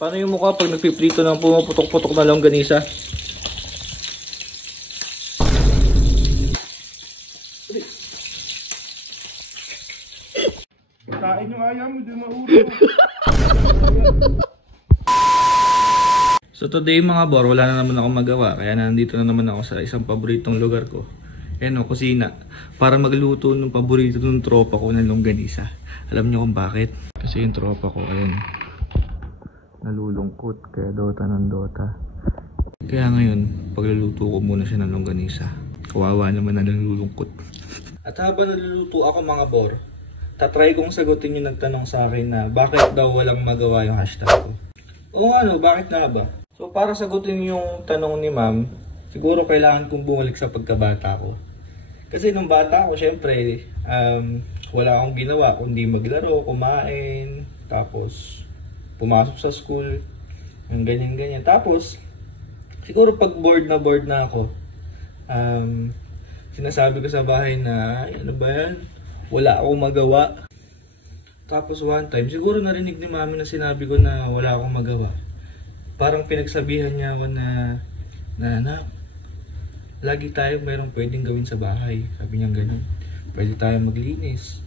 Paano yung mukha pag nagpiprito ng pumaputok-putok na longganisa? Kain yung ayam, hindi maulog. So today mga bor, wala na naman ako magawa. Kaya nandito na naman ako sa isang paboritong lugar ko. Ayan o, kusina. Para magluto ng paborito ng tropa ko ng longganisa. Alam niyo kung bakit? Kasi yung tropa ko, ayun, nalulungkot. Kaya Dota ng Dota. Kaya ngayon, pagluluto ko muna siya ng longganisa. Kawawa naman na nalulungkot. At habang naluluto ako mga bor, tatry kong sagutin yung nagtanong sa akin na bakit daw walang magawa yung hashtag ko. O ano, bakit na ba? So para sagutin yung tanong ni ma'am, siguro kailangan kong bumalik sa pagkabata ko. Kasi nung bata ako, syempre, wala akong ginawa kundi maglaro, kumain, tapos pumasok sa school, yung ganyan-ganyan. Tapos, siguro pag bored na ako, sinasabi ko sa bahay na, ay, ano ba yan? Wala akong magawa. Tapos one time, siguro narinig ni mami na sinabi ko na wala akong magawa. Parang pinagsabihan niya ako na anak, lagi tayo mayroong pwedeng gawin sa bahay. Sabi niya ganun. Pwede tayong maglinis,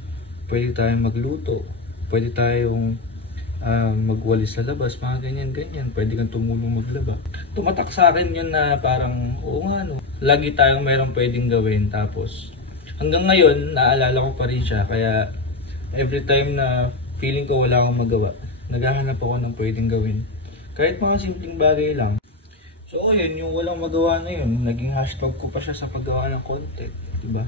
pwede tayong magluto, pwede tayong magwalis sa labas, mga ganyan-ganyan. Pwede kang tumulong maglaba. Tumatak sa akin yun na parang, oo nga no, lagi tayong mayroong pwedeng gawin. Tapos, hanggang ngayon, naalala ko pa rin siya. Kaya, every time na feeling ko wala akong magawa, naghahanap ako ng pwedeng gawin. Kahit mga simpleng bagay lang. So, yun, yung walang magawa na yun, naging hashtag ko pa siya sa paggawa ng content. Diba?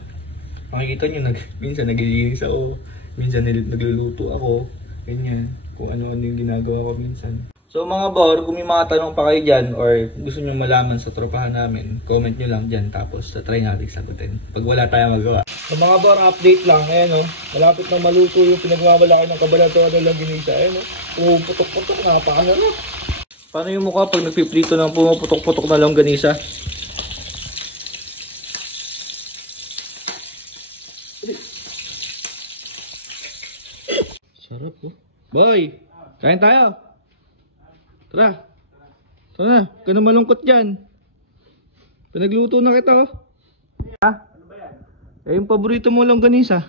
Makikita nyo, minsan naglilinis ako, minsan nagluluto ako, ganyan. Kung ano-ano yung ginagawa ko minsan. So mga bor, kung may mga tanong pa kayo dyan or gusto nyo malaman sa tropahan namin, comment nyo lang dyan tapos try natin sagutin pag wala tayong magawa. So mga bor, update lang. Ayan o, malapit na maluto yung pinagmamalaki ng kabalatuan ng longganisa. Ayan o, putok-putok, napakasarap. Paano yung mukha pag nagpiprito ng pumaputok-putok na longganisa? Sarap po. Boy, kain tayo. Tara. Tara na, huwag ka na malungkot dyan. Pinagluto na kita oh. Ha? Ano ba yan? Eh yung paborito mo longganisa.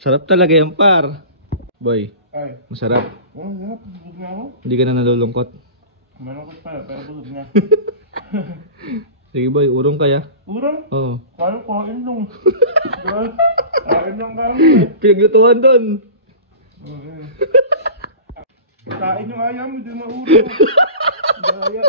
Sarap talaga yan par. Boy, ay, masarap. Oh, sarap. Busog na ako. Hindi ka na nalulungkot. Malungkot pala, pero busog na. Sige boy, urong kaya? Urong? Oo. Kaya kain lang. Kain lang kami. Pinaglutuan doon. Kain yung ayam, hindi maulog. Daya.